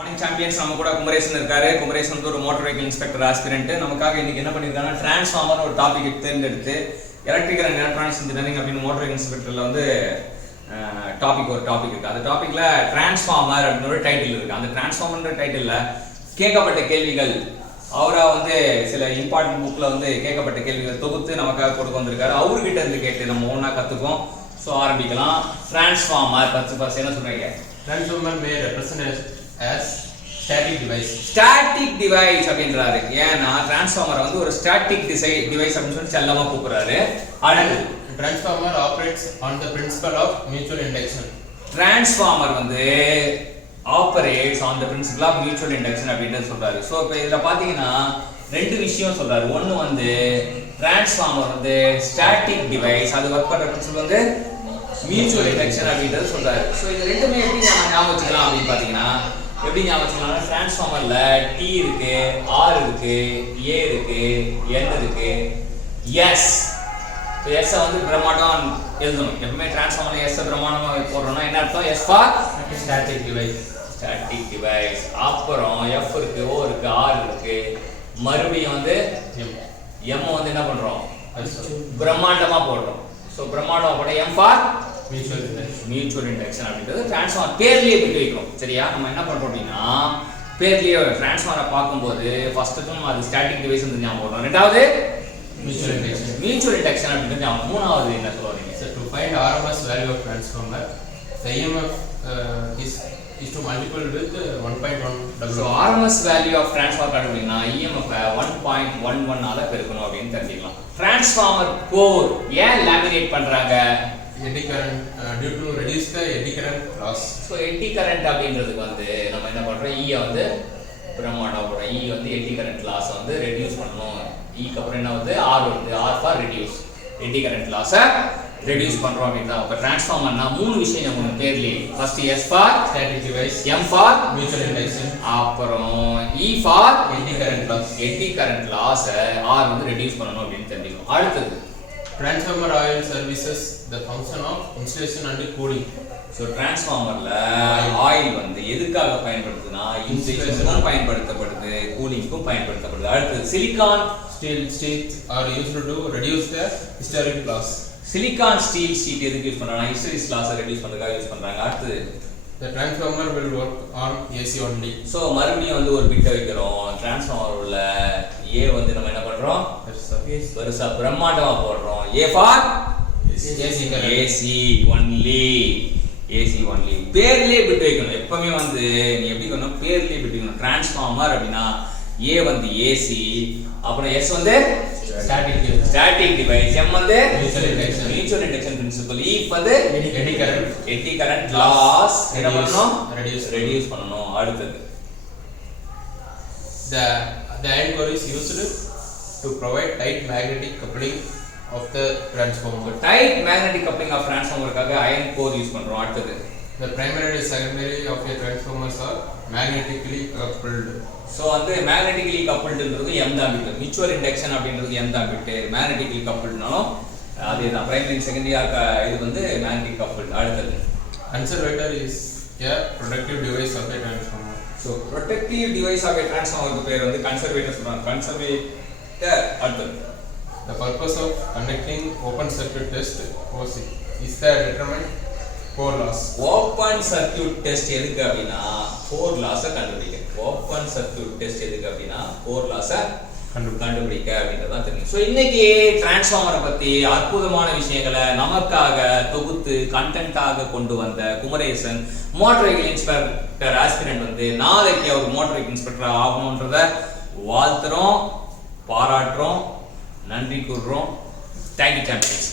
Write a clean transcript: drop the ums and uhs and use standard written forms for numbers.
Morning champions நம்ம கூட குமரேசன் இருக்காரு. குமரேசன் வந்து ஒரு மோட்டார் வெஹிக்கிள் இன்ஸ்பெக்டர் ஆஸ்பிரண்ட். நமக்காக இன்னைக்கு என்ன பண்ணிருக்காங்கன்னா டிரான்ஸ்ஃபார்மர் ஒரு டாபிக் தேர்ந்தெடுத்து எலக்ட்ரிக்கல் அண்ட் எலக்ட்ரானிக்ஸ் இன்ஜினியரிங் அப்படின்னு மோட்டார் வெஹிக்கிள் இன்ஸ்பெக்டர்ல வந்து ஒரு டாபிக் இருக்கு. அந்த டாபிக்ல டிரான்ஸ்ஃபார்மர் அப்படின்னு ஒரு டைட்டில் இருக்கு. அந்த டிரான்ஸ்ஃபார்மர் டைட்டில்ல கேட்கப்பட்ட கேள்விகள் அவரா வந்து சில இம்பார்ட்டன்ட் புக்ல வந்து கேட்கப்பட்ட கேள்விகள் தொகுத்து நமக்காக கொடுக்க வந்திருக்காரு. அவர்கிட்ட இருந்து கேட்டு நம்ம ஒன்னா கத்துக்கோம். ஸோ ஆரம்பிக்கலாம். டிரான்ஸ்ஃபார்மர் ஃபர்ஸ்ட் என்ன சொல்றீங்க? Transformer may represent as static device. Static device அப்படின்றாரு. ஏன்னா டிரான்ஸ்ஃபார்மர் வந்து ஒரு ஸ்டாட்டிக் டிவைஸ் அப்படின்னு சொல்லி செல்லமா கூப்பிடுறாரு. அடுத்து Transformer operates on the principle of mutual induction. Transformer வந்து operates on the principle of mutual induction அப்படின்னு சொல்றாரு. ஸோ இப்போ இதில் பார்த்தீங்கன்னா ரெண்டு விஷயம் சொல்றாரு. ஒன்று வந்து டிரான்ஸ்ஃபார்மர் வந்து ஸ்டாட்டிக் டிவைஸ், அது ஒர்க் பண்ற பிரின்சிபல் வந்து மியூச்சுவல் இண்டக்ஷன் அப்படின்றது சொல்றாரு. ஸோ இது ரெண்டுமே எப்படி நம்ம ஞாபகம் வச்சுக்கலாம் அப்படின்னு பார்த்தீங்கன்னா எப்படி ஞாபகம் வச்சுக்கலாம்? டிரான்ஸ்ஃபார்மர்ல டி இருக்கு, ஆர் இருக்கு, ஏ இருக்கு, என் இருக்கு, எஸ். இப்போ எஸ் வந்து பிரம்மாண்டம் எழுதணும். எப்பவுமே டிரான்ஸ்ஃபார்மர்ல எஸ் பிரம்மாண்டமா போடுறோம்னா என்ன அர்த்தம்? S for Static device. Static device. அப்புறம் எஃப் இருக்கு, ஓ இருக்கு, ஆர் இருக்கு, மறுபடியும் வந்து எம் வந்து என்ன பண்றோம்? பிரம்மாண்டமா போடுறோம். ஸோ பிரம்மாண்டமா போட M for Mutual induction. Mutual induction அப்படின்றது டிரான்ஸ்ஃபார்மர் பேர்லயே விட்டு வைக்கிறோம். சரியா? நம்ம என்ன பண்றோம் அப்படின்னா பேர்லயே டிரான்ஸ்ஃபார்மரை பார்க்கும்போது ஃபர்ஸ்ட்டுக்கும் அது ஸ்டாட்டிக் டிவைஸ் வந்து ஞாபகம் வரும். ரெண்டாவது Mutual induction. மியூச்சுவல் இண்டக்ஷன் அப்படின்றது ஞாபகம். மூணாவது என்ன சொல்லுவீங்க? So to find RMS value of transformer, the EMF is to multiple with 1.1 so W. RMS value of transformer கண்டுபிடிக்கணும்னா இஎம்எஃப் 1.11 ஆல பெருக்கணும் அப்படின்னு தெரிஞ்சுக்கலாம். டிரான்ஸ்ஃபார்மர் கோர் ஏன் லேமினேட் பண்றாங்க? Eddy current due to reduce the eddy current loss. So எட்டி current அப்படின்றதுக்கு வந்து நம்ம என்ன பண்றோம்? ஈயை வந்து பிரம்மாண்டம் போடுறோம். ஈ வந்து எட்டி கரண்ட் லாஸை வந்து ரெடியூஸ் பண்ணணும். ஈக்கு அப்புறம் என்ன வந்து ஆர் வந்து R for reduce, eddy current லாஸை ரெடியூஸ் பண்றோம் அப்படின்னா இப்போ டிரான்ஸ்ஃபார்மர்னா மூணு விஷயம் நம்ம பேர்லயே. First S for Static device. M for Mutual induction. அப்புறம் E for Eddy current loss. Eddy current லாஸை ஆர் வந்து ரெடியூஸ் பண்ணணும் அப்படின்னு தெரிஞ்சுக்கணும். அடுத்தது Transformer oil services the function of insulation and cooling. So டிரான்ஸ்ஃபார்மர்ல ஆயில் வந்து எதுக்காக பயன்படுத்துனா இன்சுலேஷனுக்கும் பயன்படுத்தப்படுது, கூலிங்க்கும் பயன்படுத்தப்படுது. அடுத்தது silicon Steel sheets are used to reduce the hysteric loss. Silicon steel sheet எதுக்கு யூஸ் பண்றாங்க? ஹிஸ்டரிஸ் லாஸை ரெடியூஸ் பண்றதுக்காக யூஸ் பண்றாங்க. அடுத்தது The transformer will work on AC only. So மறுபடியும் வந்து ஒரு பிட்டை வைக்கிறோம். டிரான்ஸ்ஃபார்மர் உள்ள ஏ வந்து நம்ம என்ன பண்றோம்? பெருசா பிரம்மாண்டமா போடுறோம். A for AC current. AC only, AC only. பேர்லயே பிட் வைக்கணும். எப்பவுமே வந்து நீ எப்படி பண்ணணும்? பேர்லயே பிட் வைக்கணும். டிரான்ஸ்ஃபார்மர் அப்படின்னா ஏ வந்து ஏசி, அப்புறம் எஸ் வந்து Static device. Static device, M வந்து Mutual induction. Mutual induction principle, E வந்து Eddy current. Eddy current loss என்ன பண்ணணும்? Reduce. ரெடியூஸ் பண்ணணும். அடுத்தது The iron core is used to provide tight magnetic coupling of the transformer. Tight magnetic coupling of டிரான்ஸ்ஃபார்மருக்காக iron core use பண்றோம். அடுத்தது The primary and secondary of a transformers are magnetically coupled. So வந்து magnetically கப்புள்டுன்றது M தான் fit, mutual induction அப்படின்றது M தான் fit, magnetically கப்புள்டுனாலும் அதே தான். பிரைமரி செகண்டரியாக இது வந்து மேக்னெட்டிக் கப்புள்டு. அடுத்தது Conservator is a protective device of a transformer. So protective device of டிரான்ஸ்ஃபார்மருக்கு பேர் வந்து கன்சர்வேட்டர் சொல்றாங்க. கன்சர்வேட்டர். அடுத்தது The purpose of conducting open circuit test OC is to determine core loss. Open circuit test எதுக்கு அப்படின்னா core லாஸை கண்டுபிடிக்க. Open circuit test எதுக்கு அப்படின்னா கோர் லாஸை கண்டுபிடிக்க அப்படின்றதான் தெரியும். ஸோ இன்னைக்கு டிரான்ஸ்ஃபார்மரை பத்தி அற்புதமான விஷயங்களை நமக்காக தொகுத்து கண்டென்ட்டாக கொண்டு வந்த Kumaresan motor vehicle inspector aspirant வந்து நாளைக்கு அவர் மோட்டார் வெஹிக்கிள் இன்ஸ்பெக்டர் ஆகணுன்றத வாழ்த்துறோம், பாராட்டுறோம், நன்றி கூறுறோம். Thank you champions.